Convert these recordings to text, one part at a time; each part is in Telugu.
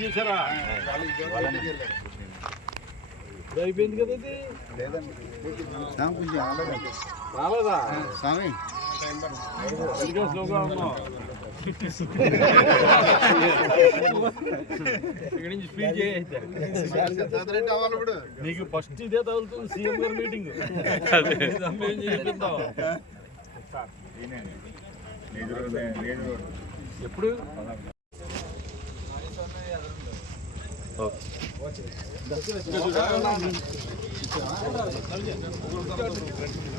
చూసారా అయిపోయింది కదా ఇది రాలేదా. స్వామి. అందుకే స్లోగా ఉన్నావు? నీకు ఫస్ట్ ఇదే తగులుతుంది సీఎం గారి మీటింగ్ ఎప్పుడు?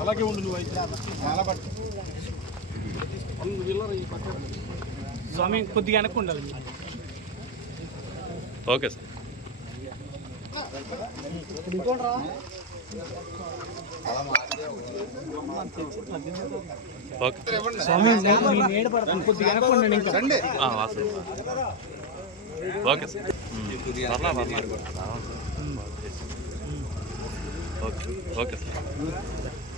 అలాగే ఉండు నువ్వు అయితే. స్వామి కొద్దిగా వెనక్కి ఉండాలి. Okay sir. స్వామి కొద్దిగా వెనక్కి ఉండండి ఇంకా. Okay sir. ఉమ్. పర్లా పర్లా. Okay okay sir.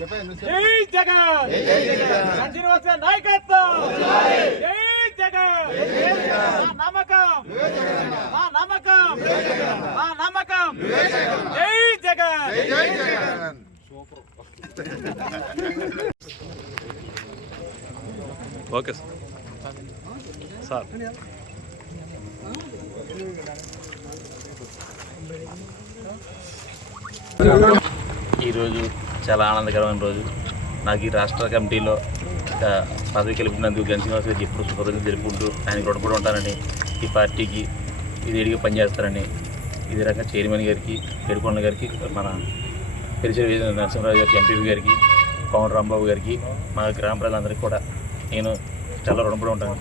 జై జగన్ శ్రీనివాస నాయకత్వం జై జగన్ మా నమ్మకం మా నమ్మకం మా నమ్మకం జై జగన్ ఓకే సార్ సార్ ఈరోజు ఆనందకరమైన రోజు. నాకు ఈ రాష్ట్ర కమిటీలో పదవి కలిపినందుకు గణశ్రీనివాస్ గారికి ఎప్పుడు శుభ్రంగా జరుపుకుంటూ ఆయన రుణపడి ఉంటానని ఈ పార్టీకి ఇది ఎడిగా పనిచేస్తారని ఇదే రకంగా చైర్మన్ గారికి పేరుకొండ గారికి మన పెరిచే నరసింహరావు గారికి ఎంపీపీ గారికి కోమటి రాంబాబు గారికి మా గ్రామ ప్రజలందరికీ కూడా నేను చాలా రుణపడి ఉంటాను.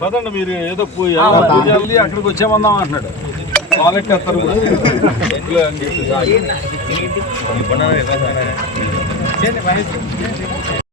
పదండి మీరు ఏదో పోయి వెళ్ళి అక్కడికి వచ్చేమందాం అంటున్నాడు. వాళ్ళకి